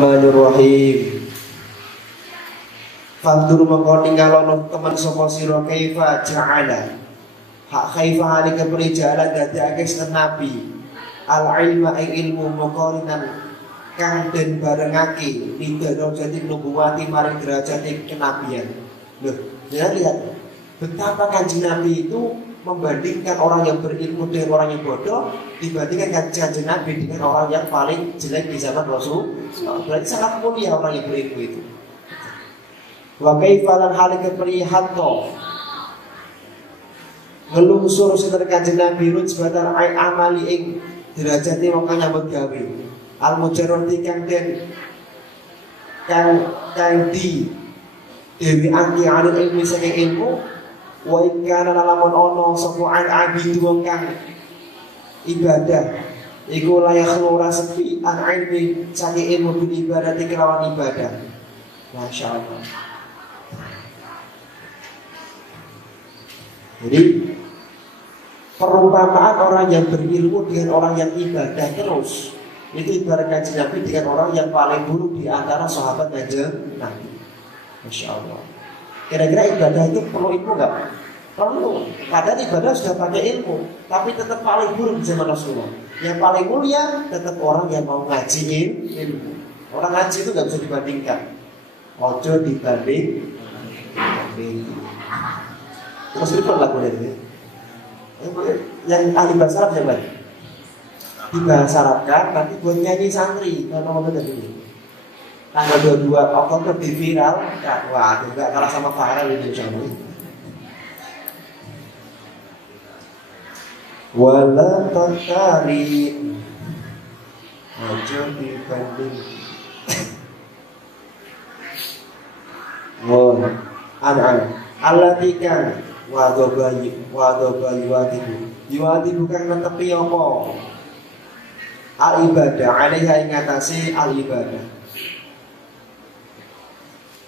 Bismillahirrahmanirrahim. Fandur mengko ninggalono teman sapa sira kaifa ja'ala. Hak kaifa halika perjalanan dadake seten nabi. Al ilma ilmu maqarinan kang den barengake nidana jadi nubuwati maring derajat kenabian. Loh, jangan lihat betapa kanjeng Nabi itu membandingkan orang yang berilmu dengan orang yang bodoh, dibandingkan kanjeng Nabi dengan orang yang paling jelek di zaman Rasul. Berarti sangat mulia orang yang berilmu itu. Wa kaifalan halika prihato ngelungsur sedher kanjeng Nabi rujbatan ai amali ing derajate wong kang nyambut gawe. Al mujarrati kang den kang di dewi anti alil ilmi saking ilmu. Wa ikana lamun ono sapa al abid wong kang ibadah iku layak ora sepi an ilmi saking ilmu bil ibadah kelawan ibadah. Masyaallah. Jadi perumpamaan orang yang berilmu dengan orang yang ibadah terus itu ibarat kanjeng Nabi dengan orang yang paling buruk di antara sahabat kanjeng Nabi. Masya Allah. Kira-kira ibadah itu perlu ilmu nggak? Perlu. Padahal ibadah sudah pakai ilmu, tapi tetap paling buruk di zaman Rasulullah. Yang paling mulia tetap orang yang mau ngaji ilmu. Orang ngaji itu nggak bisa dibandingkan. Ojo dibanding. Terus itu lagu ini. Yang ahli bahasa Arab siapa? Dibahasa Arabkan nanti buat nyanyi santri. Kalau ngomong tadi. Tanggal 22 Oktober di viral. Wah, juga kalah sama viral itu insyaallah. Wala tatari ojo dibanding. Wah, an allati kan wadobayi yuwadibu kan netepi apa al ibadah alaiha ing atase al ibadah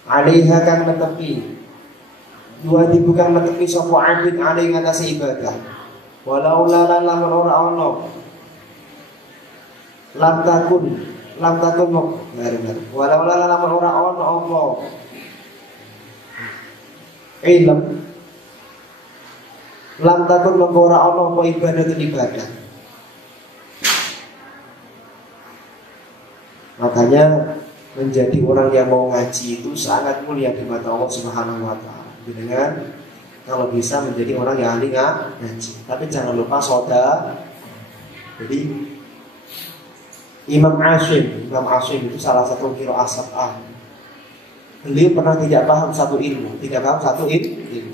alaiha kan netepi yuwadibu kan netepi sapa abid alaiha ing atase ibadah walau lalan lamun ora ono lam takun walau lalan lamun ora ono apa ilm lam takun ora ono apa ibadah. Makanya menjadi orang yang mau ngaji itu sangat mulia di mata Allah Subhanahu wa taala. Dengan kalau bisa menjadi orang yang ahli ngaji. Tapi jangan lupa soda. Jadi Imam Asyim itu salah satu qiraah sab'ah. Beliau pernah tidak paham satu ilmu, ilmu.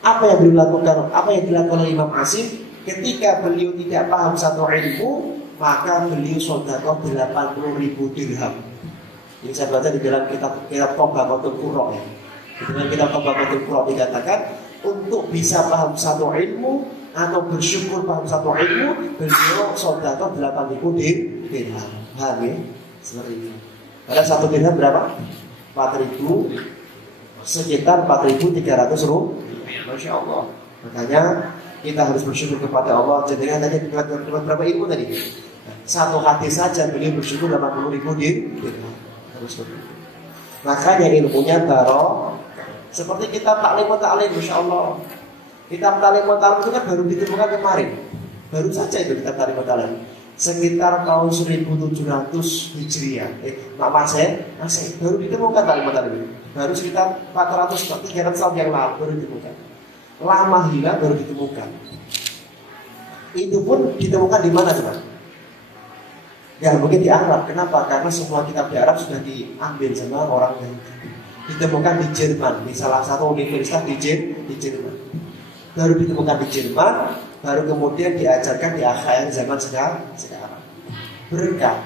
Apa yang beliau lakukan? Apa yang dilakukan oleh Imam Asyim ketika beliau tidak paham satu ilmu, maka beliau sedekah 80.000 dirham. Ini saya baca di dalam kitab Tabaqatul Qurra ya. Di dalam kitab Tabaqatul Qurra dikatakan untuk bisa paham satu ilmu atau bersyukur paham satu ilmu, beliau sedekah 8.000 dirham. Paham ya? Seperti itu. Karena satu dirham berapa? 4.000, sekitar 4.300 rupiah. Masya Allah. Makanya kita harus bersyukur kepada Allah. Jadi tadi berapa ilmu tadi? Satu hadis saja beliau bersyukur 80.000 dirham. Harus bersyukur. Makanya ilmunya baru. Seperti kitab Ta'lim wa Ta'lim, Masya Allah. Kitab Ta'lim wa Ta'lim itu kan baru ditemukan kemarin. Baru saja itu kitab Ta'lim wa Ta'lim. Sekitar tahun 1700 Hijriah. Masih baru ditemukan Ta'lim wa Ta'lim. Baru sekitar 400-300 tahun yang lalu baru ditemukan. Lama hilang baru ditemukan. Itu pun ditemukan di mana coba? Ya mungkin di Arab. Kenapa? Karena semua kitab di Arab sudah diambil sama orang yang ditemukan di Jerman, di salah satu universitas di Jerman. Baru ditemukan di Jerman, baru kemudian diajarkan di akhir zaman sekarang. Berkah.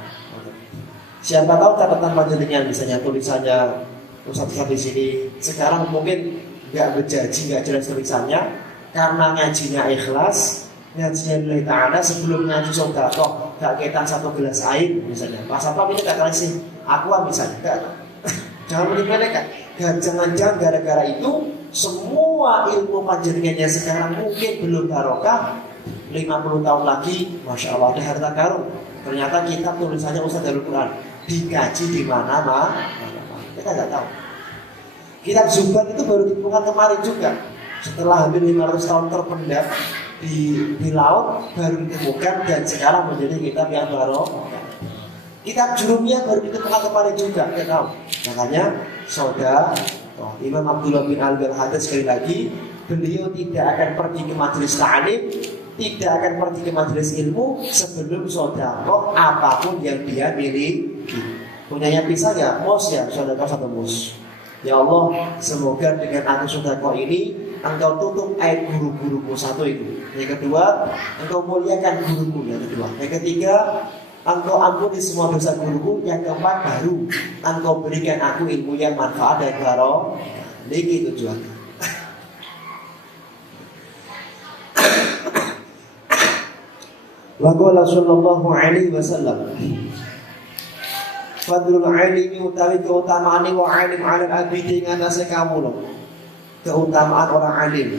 Siapa tahu catatan panjenengan misalnya tulisannya tulisan di sini sekarang mungkin nggak berjanji, nggak jelas tulisannya karena ngajinya ikhlas, ngajinya lillahi ta'ala. Sebelum ngaji sedekah gak ketan satu gelas air misalnya. Pas apa ini kata sih aqua misalnya. Jangan menyepelekan. Jangan-jangan gara-gara itu semua ilmu panjenengannya sekarang mungkin belum barokah. 50 tahun lagi, masya Allah ada harta karun. Ternyata kitab tulisannya Ustaz Darul Quran dikaji di mana-mana. Kita nggak tahu. Kitab Zubat itu baru ditemukan kemarin juga. Setelah hampir 500 tahun terpendam di laut, baru ditemukan dan sekarang menjadi kitab yang baru. Kitab Jurumiyah baru ditemukan kemarin juga, kita tahu. Makanya saudara Imam Abdullah bin Al-Haddad sekali lagi, beliau tidak akan pergi ke majelis ta'lim, tidak akan pergi ke majelis ilmu sebelum sedekah apapun yang dia miliki. Punyanya pisang ya, mos ya, sedekah satu mos. Ya Allah, semoga dengan aku sedekah ini engkau tutup aib guru-gurumu, satu itu. Yang kedua, engkau muliakan gurumu. Yang kedua, yang ketiga, engkau ampuni semua dosa guruku. Yang keempat, baru engkau berikan aku ilmu yang manfaat dan barokah. Ini tujuannya. Wa qala sallallahu alaihi wasallam, fadlul alimi utawi keutamaan wa alim alal abidi nganase kamu loh. Keutamaan orang alim.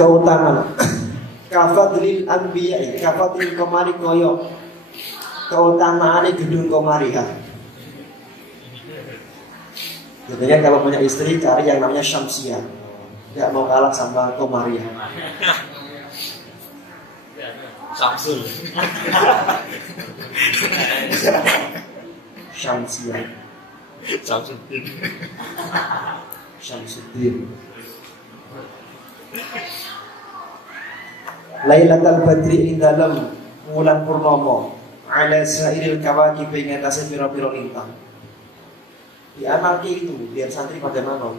Keutamaan kafadlil anbiya, kafadlil komari koyo keutamaan gedung komari ha. Jadi kalau punya istri cari yang namanya Syamsiah, tidak mau kalah sama Komariah. Samsul. Syamsiah. Samsuddin. Syamsuddin. Lailatul Badri ing dalem wulan purnama ala sairil kawakib ing atase pira-pira lintang. Diamalke itu biar santri pada mana.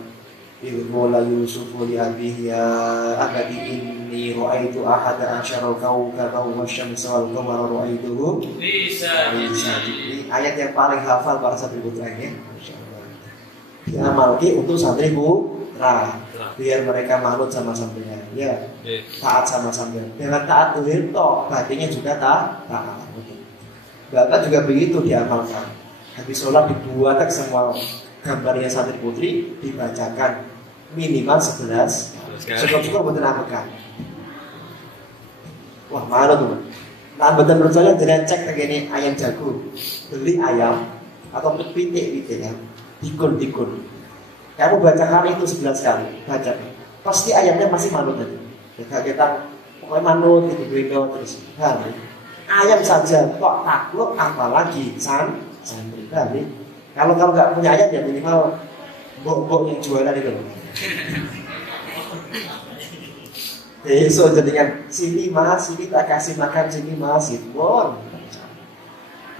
Iqbala Yusuf li abihi ya abadi inni ra'aitu ahada asyara kawkaba wasyamsa wal qamara ra'aituhu bisa. Ini ayat yang paling hafal para santri putra ini. Masyaallah. Diamalke untuk santri putra biar mereka manut sama sampeyan. Ya, taat sama sampeyan. Dengan taat dohir toh, batinnya juga taat. Bapak juga begitu diamalkan. Habis sholat dibuat semua gambarnya santri putri dibacakan minimal 11. Cukup-cukup betul amekan. Wah malu tuh. Nah betul percaya dengan cek kayak gini ayam jago, beli ayam atau pitik ya, dikun. Kamu bacakan itu 11 kali, baca. Pasti ayamnya masih manut tadi. Kita pokoknya manut gitu terus. Ayam saja kok takluk apalagi santri. Kalau nggak punya ayam ya minimal bok-bok yang jualan itu. So jadikan sini mas, sini tak kasih makan sini mas, bon.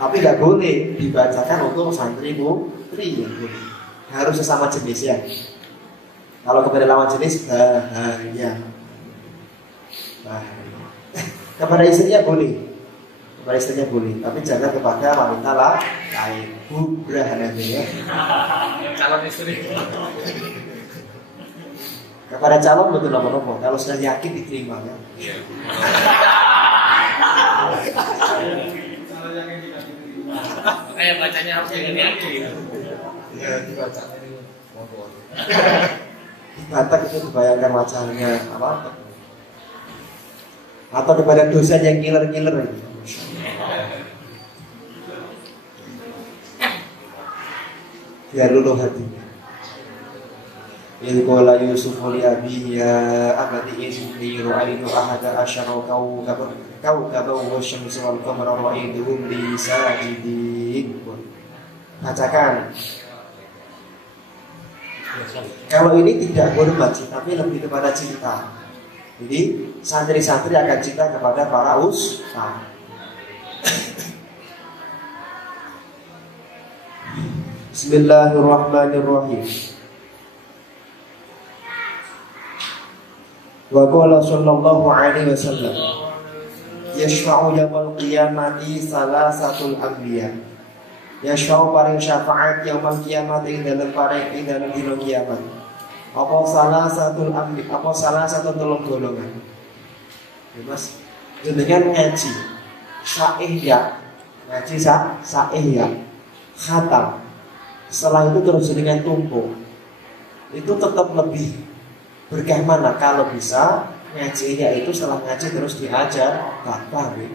Tapi nggak boleh dibacakan untuk santri putri yang boleh. Harus sesama jenis ya. Kalau kepada lawan jenis bahaya. Kepada istrinya boleh. Kepada istrinya boleh, tapi jangan kepada wanita lain. Bubrah nanti ya. Calon istri. Kepada calon betul apa-apa. Kalau sudah yakin diterima ya. Kayak bacanya harus dengan yakin. Ya dibaca. Di Batak itu dibayangkan wajahnya apa? Atau kepada dosen yang ngiler-ngiler ini. Biar luluh hatinya. Ilqala Yusuf li abihi ya abadi inni ra'aitu ahada asyara kawkaba wasyamsa wal qamara ra'aituhum li sajidin. Bacakan. Kalau ini tidak hormat sih, tapi lebih kepada cinta. Jadi santri-santri akan cinta kepada para ustaz. Bismillahirrahmanirrahim. Wa qala sallallahu alaihi wasallam yashfa'u yawmal qiyamati salasatul anbiya. Ya syau paring syafaat yaumul kiamat ing dalem paring ing dalem dina kiamat. Apa salah satu tolong golongan. Ya, Mas, jenengan ngaji sa'ih ya. Ngaji sa'ih ya. Khatam. Setelah itu terus jenengan tumpuk. Itu tetap lebih berkah mana kalau bisa ngajinya itu setelah ngaji terus diajar. Paham ya?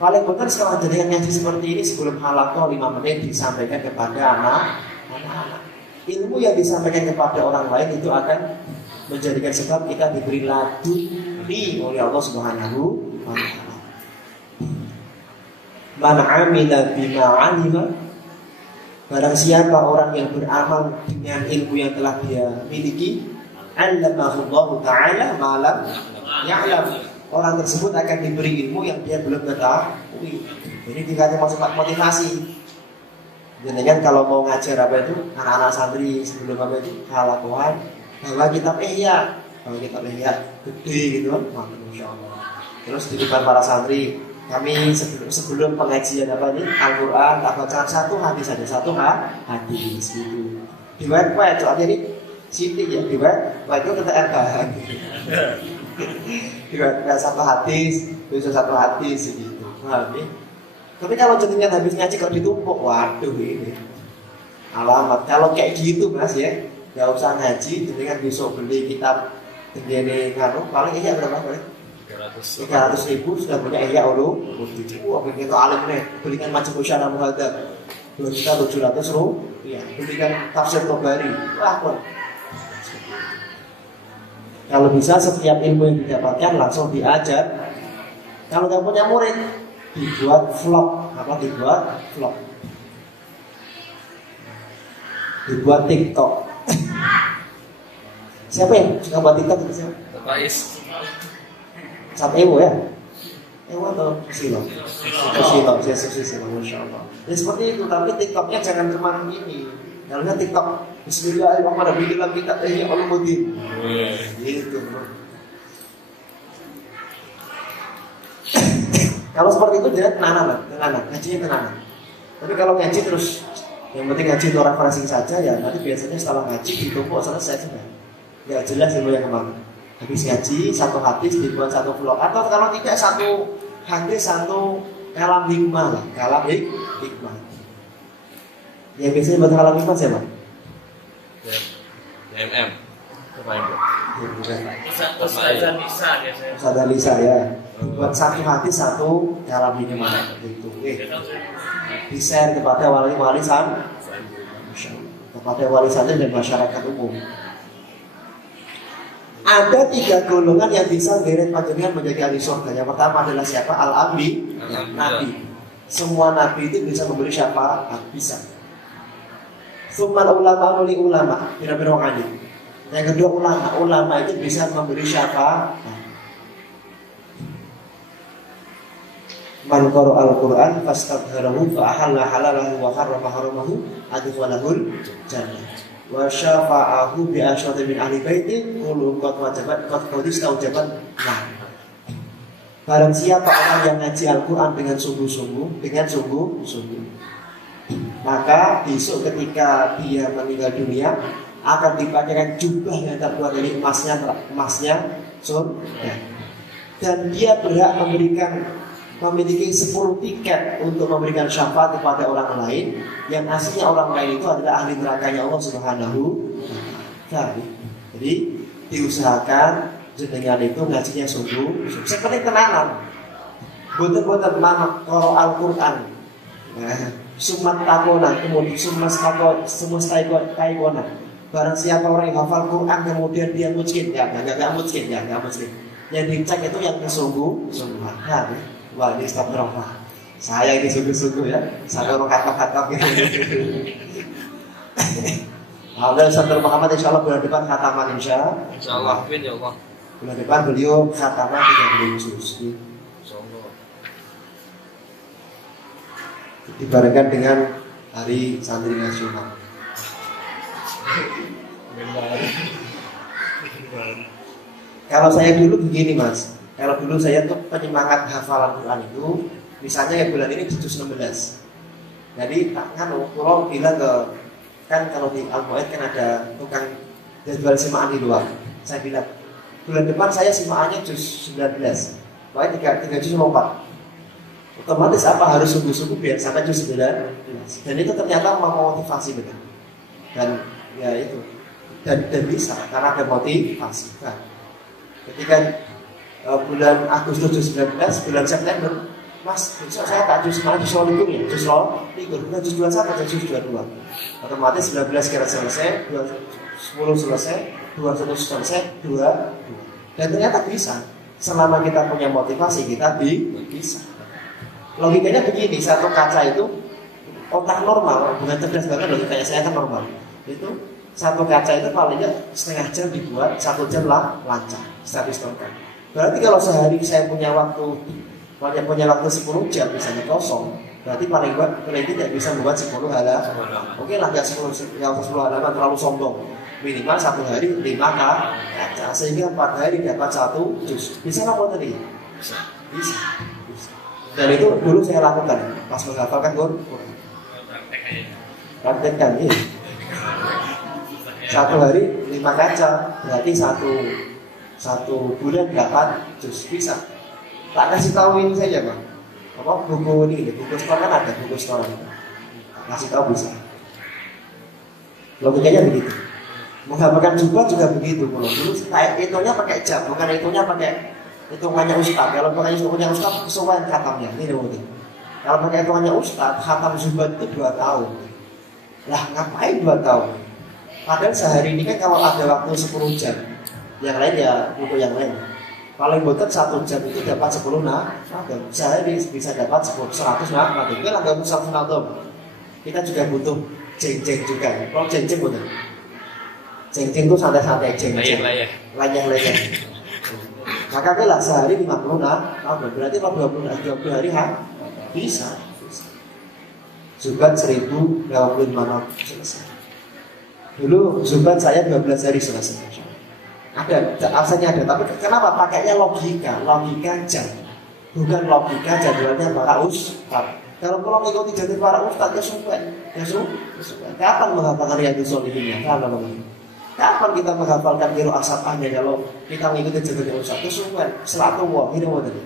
Paling benar setelah jenengan ngaji seperti ini sebelum halaqah 5 menit disampaikan kepada anak-anak. Ilmu yang disampaikan kepada orang lain itu akan menjadikan sebab kita diberi laduni oleh Allah Subhanahu wa taala. Man 'amila bima 'alima, barang siapa orang yang beramal dengan ilmu yang telah dia miliki, 'allamahu Allah taala ma lam ya'lam. Orang tersebut akan diberi ilmu yang dia belum ketahui. Ini dikatakan masuk motivasi. Jangan kalau mau ngajar apa itu anak-anak santri sebelum apa itu halakohan bawa kitab ihya, gede gitu kan, masya Allah. Terus di depan para santri kami sebelum pengajian apa ini Al-Quran tak bacaan satu hadis saja, satu hadis gitu. Di web soalnya ini Siti ya di web itu kita bahan. Tidak satu hadis, bisa satu hadis gitu. Paham ya? Tapi kalau jenengan habis ngaji kalau ditumpuk, waduh ini alamat. Kalau kayak gitu Mas ya, nggak usah ngaji, jenengan besok beli kitab begini nganu, paling iya berapa paling? 300.000 sudah punya ihya ulumuddin. Wah, begitu alim nih, belikan Majmu' Syarah Muhadzab 2.700.000 rupiah, belikan Tafsir Tabari. Wah, pun. Kalau bisa setiap ilmu yang didapatkan langsung diajar. Kalau nggak punya murid, dibuat vlog. Apa dibuat vlog? Dibuat TikTok. Siapa yang suka buat TikTok? Bapak Is. Sama Ewo ya? Ewo atau Silo? Silo, Masya Allah. Ya seperti itu, tapi TikToknya jangan cuma ini. Kalau TikTok Bismillahirrahmanirrahim dalam kitab ihya ulumuddin. Gitu. Kalau seperti itu dia tenanan, ngajinya tenanan. Tapi kalau ngaji terus yang penting ngaji itu referencing saja ya, nanti biasanya setelah ngaji ditumpuk selesai sudah. Enggak jelas ilmu yang kemana. Habis ngaji satu hadis dibuat satu vlog, atau kalau tidak satu hadis satu kalam hikmah lah, kalam hikmah. Ya biasanya buat kalam hikmah siapa? MM. Kemarin Bu. Ustazah Lisa ya. Buat satu hadis satu kalam hikmah itu. Di share kepada wali-wali kepada wali santri dan masyarakat umum. Ada 3 golongan yang bisa geret panjenengan menjadi ahli surga. Yang pertama adalah siapa? Al-Anbi, Nabi. Semua Nabi itu bisa memberi syafaat, bisa. Summal ulama uli ulama, bira-bira orang alim. Yang kedua ulama itu bisa memberi syafaat. Man qara al-Qur'an fastadharahu fa ahalla halalahu wa harrama haramahu adkhalahul jannah. Wa syafa'ahu bi asyati min ahli baiti qulu qad wajabat qad istaujabat. Nah, barang siapa orang yang ngaji Al-Qur'an dengan sungguh-sungguh, maka besok ketika dia meninggal dunia akan dipakai jubah yang terbuat dari emasnya surga. Dan dia berhak memiliki 10 tiket untuk memberikan syafaat kepada orang lain yang aslinya orang lain itu adalah ahli nerakanya Allah Subhanahu wa taala. Jadi diusahakan jenengan itu ngajinya sungguh seperti tenanan. Boten-boten mana qara Al-Qur'an. Sumat takona, kemudian sumas taikona. Barang siapa orang yang hafal Quran kemudian dia miskin, enggak miskin. Yang dicek itu yang kesungguh-sungguhan. Wah, ini astagfirullah. Saya ini sungguh-sungguh ya. Saya orang kata-kata gitu. Alhamdulillah Ustaz Muhammad insya Allah bulan depan khataman insya Allah. Amin ya Allah. Bulan depan beliau khataman 30 juz. Insyaallah. Dibarengkan dengan Hari Santri Nasional. Kalau saya dulu begini Mas. Kalau dulu saya tuh penyemangat hafalan Quran itu, misalnya ya bulan ini juz 16. Jadi kan kalau bilang ke kan kalau di Al-Mu'ad kan ada tukang jadwal simaan di luar. Saya bilang bulan depan saya simaannya juz 19, pokoknya 3 juz lompat. Otomatis apa harus sungguh-sungguh biar sampai juz 19. Dan itu ternyata memotivasi benar. Dan ya itu dan bisa karena ada motivasi. Nah, ketika bulan Agustus juz 19, bulan September, Mas, besok saya tak juz malah juz libur ya, juz libur, bukan juz 21 atau juz 22. Otomatis 19 kira selesai, 10 selesai, 21 selesai, 2. Dan ternyata bisa. Selama kita punya motivasi, kita bisa. Logikanya begini, satu kaca itu otak normal, bukan cerdas banget loh, kayak saya kan normal. Itu satu kaca itu palingnya setengah jam dibuat, 1 jam lah lancar, status total. Berarti kalau sehari saya punya waktu 10 jam misalnya kosong, berarti paling tidak bisa membuat 10 halaman. Oke lah, nggak 10 halaman terlalu sombong. Minimal 1 hari 5 kaca, sehingga 4 hari dapat 1 juz. Bisa nggak buat tadi? Bisa. Dan itu dulu saya lakukan pas menghafalkan Quran. Praktekkan ini. 1 hari 5 kaca, berarti satu bulan dapat juz. Bisa. Tak kasih tahu ini saja, Pak. Apa buku ini, buku sekolah kan ada buku sekolah. Kasih tahu bisa. Logikanya begitu. Menghafalkan jubah juga begitu. Kalau dulu hitungnya pakai jam, bukan hitungnya pakai hitungannya ustaz. Kalau pakai hitungannya ustaz, kesuwen khatamnya. Ini dulu. Kalau pakai hitungannya ustaz, khatam jubah itu 2 tahun. Lah ngapain 2 tahun? Padahal sehari ini kan kalau ada waktu 10 jam, yang lain ya buku yang lain. Paling boten 1 jam itu dapat 10 nadom. Sehari bisa dapat 100 nadom. Itu kan nggak usah 100 nadom. Kita juga butuh jeng-jeng juga. Kalau jeng-jeng betul. Jeng-jeng itu santai-santai, jeng-jeng. Layang-layang. Maka bila sehari 50 nadom. Berarti kalau 20 hari bisa. Zubat 1025 nadom selesai. Dulu zubat saya 12 hari selesai. Ada, alasannya ada, tapi kenapa? Pakainya logika jam, bukan logika jadwalnya para ustaz. Kalau mengikuti jadwal para ustaz ya sumpah. Kapan menghafalkan Riyadhus Shalihin? Kapan kita menghafalkan Qiraah Sab'ahnya kalau kita mengikuti jadwalnya ustaz? Ya sumpah. Selatu wah, ini mau tadi.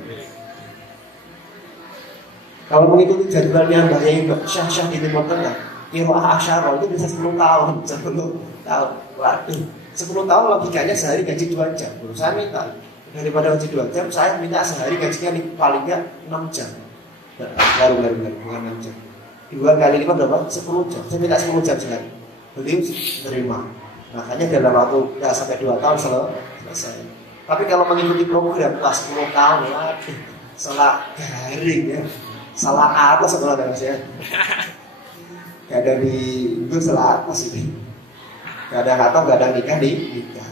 Kalau mengikuti jadwalnya Mbak Yai Syah di Timur Tengah, Qiraah Asyarah itu bisa 10 tahun, 10 tahun. Waduh. 10 tahun logikanya sehari gaji 2 jam. Saya minta daripada gaji 2 jam, saya minta sehari gajinya paling nggak 6 jam. Baru bukan 6 jam. 2 kali 5 berapa? 10 jam. Saya minta 10 jam sehari. Beliau terima. Makanya dalam waktu nggak sampai 2 tahun selesai. Tapi kalau mengikuti program pas 10 tahun, ya, salah garing ya, salah atas sekolah dari saya. Kadang di itu salah atas ini. Kadang-kadang kadang nikah nikah.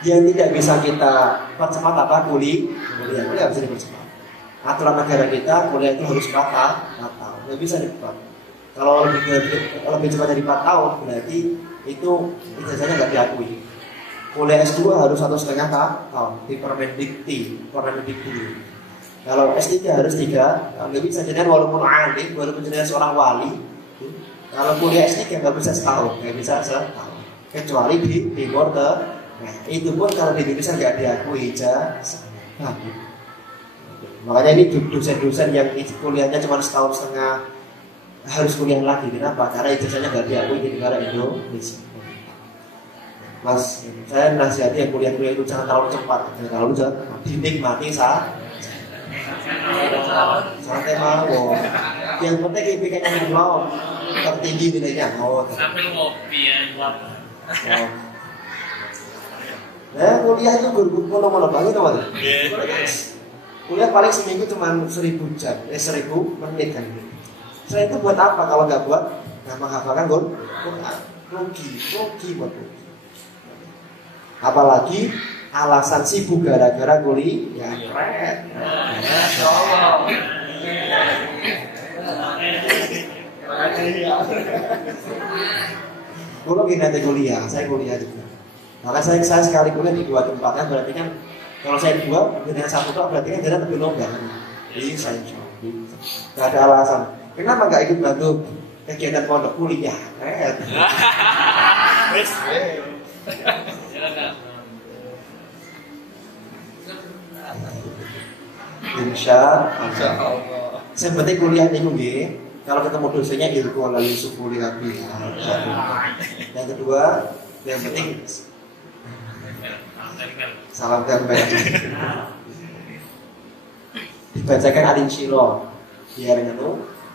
Yang tidak bisa kita percepat apa kuliah bisa dipercepat. Aturan negara kita kuliah itu harus 4 tahun, nggak bisa dipercepat. Kalau lebih cepat dari 4 tahun berarti itu ijazahnya nggak diakui. Kuliah S2 harus 1,5 tahun di Permendikti. Kalau S3 harus 3, nggak bisa. Jadi walaupun alim, walaupun jadi seorang wali. Kalau kuliah S3 nggak bisa setahun, kecuali di Timur Tengah. Nah, itu pun kalau di Indonesia nggak diakui ijazah. Makanya ini dosen-dosen yang kuliahnya cuma setahun setengah harus kuliah lagi. Kenapa? Karena ijazahnya nggak diakui di negara Indonesia. Mas, saya nasihati yang kuliah itu jangan terlalu cepat, dinikmati santai mau. Yang penting IPK-nya mau tertinggi nilainya. Sampai ngopi ya, kuliah itu guru-guru banget teman. Kuliah paling seminggu cuma 1000 jam, 1000 menit kan. Setelah itu buat apa kalau nggak buat menghafalkan rugi buat rugi. Apalagi alasan sibuk gara-gara kuliah. Dulu gini aja kuliah, saya kuliah juga. Maka saya sekali kuliah di 2 tempatnya, berarti kan kalau saya 2 dengan 1 berarti kan jalan lebih longgar. Jadi saya Gak ada alasan. Kenapa gak ikut bantu kegiatan pondok kuliah? Insya Allah. Yang penting kuliah nih nggih. Kalau ketemu dosennya ilmu lalu Yusuf kuliah. Yang kedua, yang penting salam tempel. Dibacakan alin syiro. Biar itu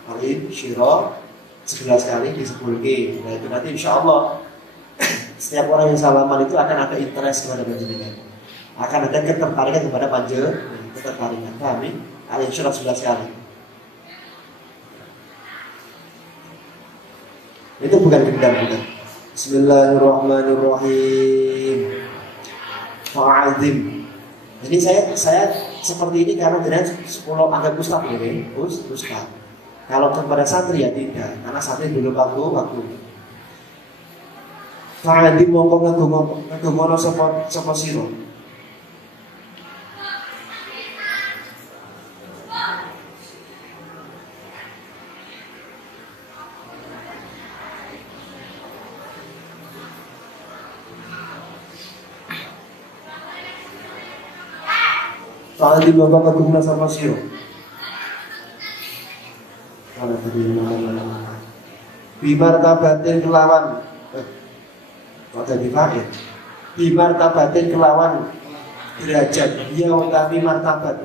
alin syiro 11 kali disebulke. Nah itu nanti insya Allah setiap orang yang salaman itu akan ada interest kepada panjenengan. Akan ada ketertarikan kepada panjenengan. Ketertarikan. Kami alin syiro 11 kali. Itu bukan dendam, bukan. Bismillahirrahmanirrahim. Fa'azim. Jadi saya seperti ini karena dengan 10 anggap ustaz ini, ustaz. Kalau kepada santri ya tidak, karena santri dulu waktu. Fa'azim mongko ngagomono sapa sira. Soalnya di bawah kagumna sama siro. Mana tadi mana. Bimartabatin kelawan. Kok jadi fa'il? Bimartabatin kelawan derajat dia utawi martabat.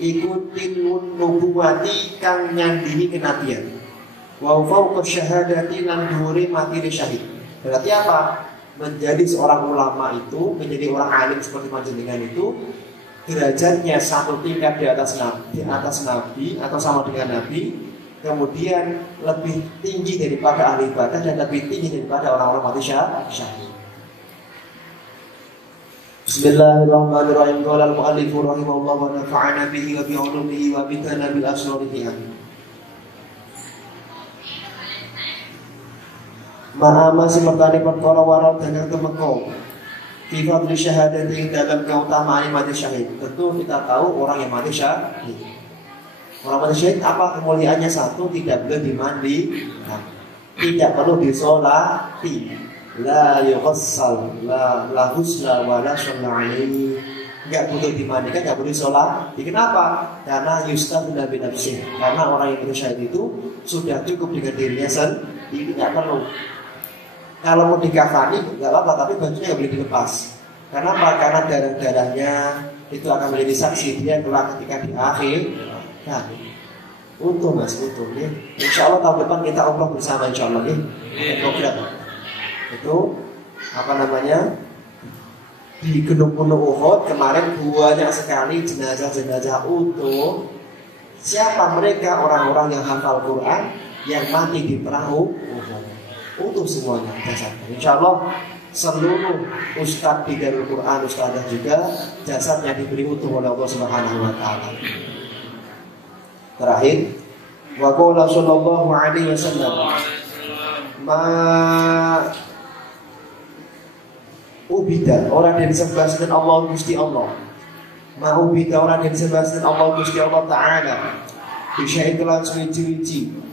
Ikutin nubuwati kang nyandingi kenabian. Wa fauqa syahadati lan dhuwure matine syahid. Berarti apa? Menjadi seorang ulama itu, menjadi orang alim seperti panjenengan itu derajatnya satu tingkat di atas nabi atau sama dengan nabi, kemudian lebih tinggi daripada ahli ibadah dan lebih tinggi daripada orang-orang mati syahid. Bismillahirrahmanirrahim. Qala al-mu'allif rahimahullah wa nafa'ana bihi wa bi 'ulumihi wa bikana bil asrarihi. Maha masih mertani perkara warau dengan temeko fi fadli syahadati dalam keutamaan mati syahid. Tentu kita tahu orang yang mati syahid. Orang mati syahid apa kemuliaannya? Satu, tidak boleh dimandikan, tidak perlu disolati, la yuqassal, la husla wa la syalla'alaihi, nggak boleh dimandikan, nggak boleh sholat. Kenapa? Karena yustadu nabi nafsih. Karena orang yang mati syahid itu sudah cukup dengan dirinya sendiri, nggak perlu. Kalau mau dikafani nggak apa-apa, tapi bajunya nggak boleh dilepas. Karena apa? Karena darah-darahnya itu akan menjadi saksi dia kelak ketika di akhir. Nah, utuh mas, utuh ya. Insya Allah tahun depan kita umroh bersama insya Allah ya. Program itu apa namanya, di Gunung Uhud kemarin banyak sekali jenazah-jenazah utuh. Siapa mereka? Orang-orang yang hafal Quran yang mati di perahu Uhud. Utuh semuanya jasadnya. Insya Allah seluruh ustadz di Darul Quran, ustadzah juga jasadnya diberi utuh oleh Allah Subhanahu Wa Taala. Terakhir, wa qala sallallahu alaihi wasallam, ma ubida orang yang disembah selain Allah Gusti Allah. Ma ubida orang yang disembah selain Allah Gusti Allah Taala. Bisa iklan suci-suci.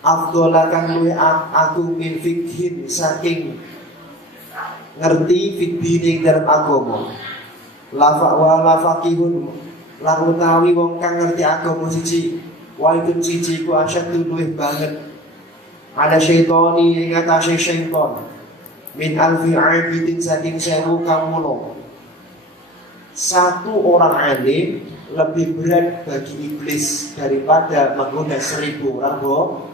Afdolakan luwe aku min fikhin saking ngerti fikhin dalam agama. Lafaqihun lan utawi wong kang ngerti agama siji, wa itu siji ku asyaddu luwih banget. Ada syaitani ing atase syaitan. Min alfi abidin saking 1000 kamulo. Satu orang alim lebih berat bagi iblis daripada menggoda 1000 orang bohong.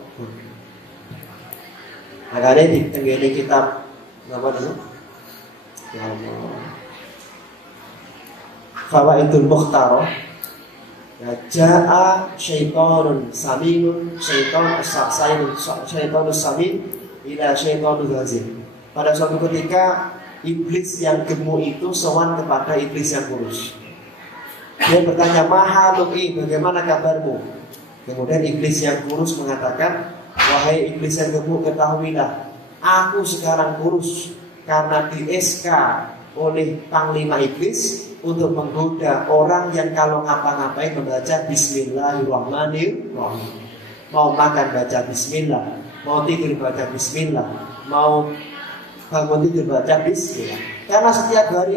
Makanya di tenggene kitab apa dulu? Ya Allah. Fawaidul Mukhtarah. Ya, ja'a syaitanun saminun, syaitanus samin ila syaitanul ghazin. Pada suatu ketika iblis yang gemuk itu sowan kepada iblis yang kurus. Dia bertanya, "Mahaluki, bagaimana kabarmu?" Kemudian iblis yang kurus mengatakan, "Wahai iblis yang gemuk, ketahuilah, aku sekarang kurus karena di SK oleh Panglima Iblis untuk menggoda orang yang kalau ngapa-ngapain membaca Bismillahirrahmanirrahim. Mau makan baca Bismillah, mau tidur baca Bismillah, mau bangun tidur baca Bismillah. Karena setiap hari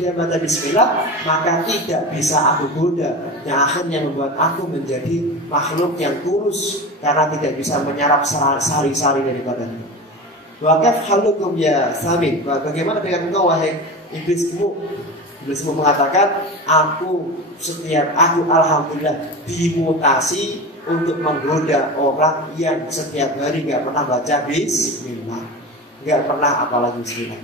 dia baca Bismillah, maka tidak bisa aku goda, yang akhirnya membuat aku menjadi makhluk yang kurus karena tidak bisa menyerap sari-sari dari badannya. Wakaf halukum ya Samin. Bagaimana dengan engkau wahai iblismu? Iblismu mengatakan, aku alhamdulillah dimutasi untuk menggoda orang yang setiap hari nggak pernah baca Bismillah, nggak pernah apalagi Bismillah.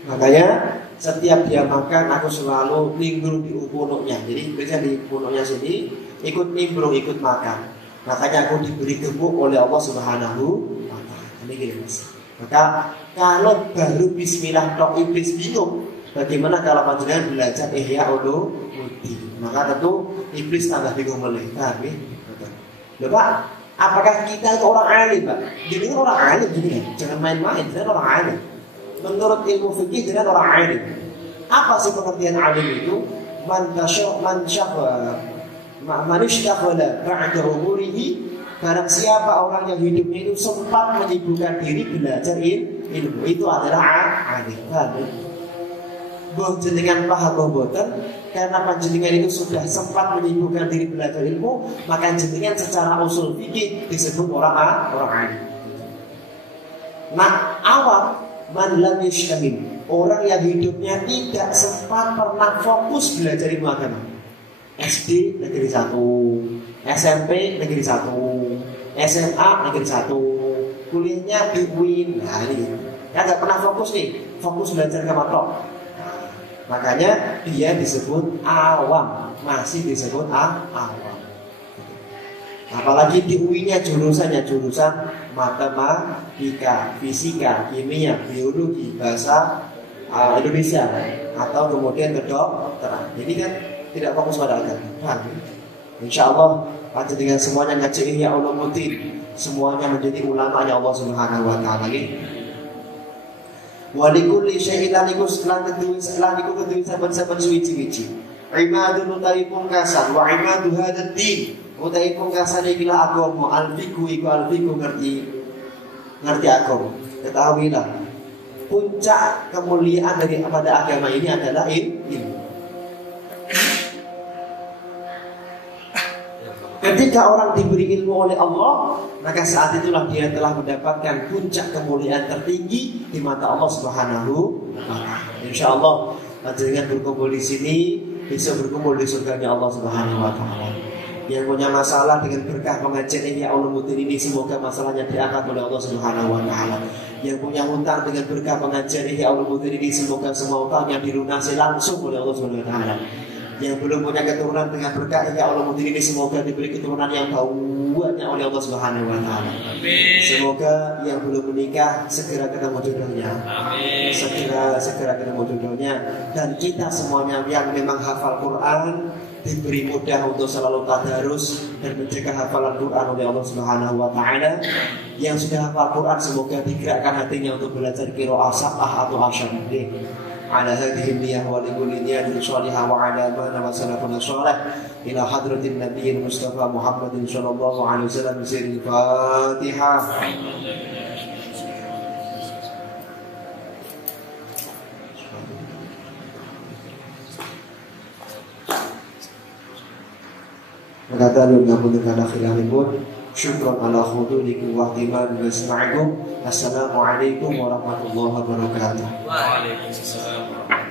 Makanya setiap dia makan aku selalu nimbrung di punuknya. Jadi biasanya di punuknya sini ikut nimbrung, ikut makan. Makanya aku diberi gemuk oleh Allah Subhanahu wa Ta'ala. Ini gini mas. Maka kalau baru Bismillah tok iblis bingung, bagaimana kalau panjenengan belajar Ihya Ulumuddin? Maka tentu iblis tambah bingung meleh. Paham ya? Loh Pak, apakah kita itu orang alim Pak? Jadi orang alim jadi jangan main-main, jadi orang alim. Menurut ilmu fikih jadi orang alim. Apa sih pengertian alim itu? Man ishtaghala ba'da umurihi, barang siapa orang yang hidupnya itu sempat menyibukkan diri belajar ilmu, itu adalah alim. Boh jenengan paham boten, karena panjenengan itu sudah sempat menyibukkan diri belajar ilmu, maka jenengan secara usul fikih disebut orang alim. Nah, awam man lam yashtamil, orang yang hidupnya tidak sempat pernah fokus belajar ilmu agama. SD negeri 1, SMP negeri 1, SMA negeri 1, kuliahnya di UIN. Nah ini ya nggak pernah fokus nih, fokus belajar agama tok. Makanya dia disebut awam, masih disebut awam. Apalagi di UI-nya jurusannya jurusan matematika, fisika, kimia, biologi, bahasa Indonesia, atau kemudian kedokteran. Jadi kan tidak fokus pada agama. Insya Allah dengan semuanya ngaji Ihya Ulumuddin, semuanya menjadi ulama ya Allah Subhanahu wa Ta'ala. Walikulli syai'in laniku kedui saban-saban suci-suci. Imadun utawi pungkasan wa imadu hadzal din. Utawi pungkasan iki la agama, alfiku ngerti agama. Ketahuilah puncak kemuliaan daripada agama ini adalah ilmu. Ketika orang diberi ilmu oleh Allah, maka saat itulah dia telah mendapatkan puncak kemuliaan tertinggi di mata Allah Subhanahu wa Ta'ala. Insya Allah, dengan berkumpul di sini, besok berkumpul di surganya Allah Subhanahu wa Ta'ala. Yang punya masalah dengan berkah pengajian Ihya Ulumuddin ini, semoga masalahnya diangkat oleh Allah Subhanahu wa Ta'ala. Yang punya hutang dengan berkah pengajian Ihya Ulumuddin ini, semoga semua hutangnya dilunasi langsung oleh Allah Subhanahu wa Ta'ala. Yang belum punya keturunan dengan berkah Ihya Ulumuddin ini, semoga diberi keturunan yang banyak oleh Allah Subhanahu wa Ta'ala. Semoga yang belum menikah segera ketemu jodohnya. Segera ketemu jodohnya. Dan kita semuanya yang memang hafal Quran diberi mudah untuk selalu tadarus dan menjaga hafalan Quran oleh Allah Subhanahu wa Ta'ala. Yang sudah hafal Quran semoga digerakkan hatinya untuk belajar qiraah sab'ah atau asyarah. على هذه النية ولكل نية صالحة وعلى ما نوى سلفنا الصالح إلى حضرة النبي المصطفى محمد صلى الله عليه وسلم بسر الفاتحة. Berkata lu ngapunten kana khilafipun, syukran ala khudulikum wa ihtimal bisma'ikum. Assalamualaikum warahmatullahi wabarakatuh. Waalaikumsalam.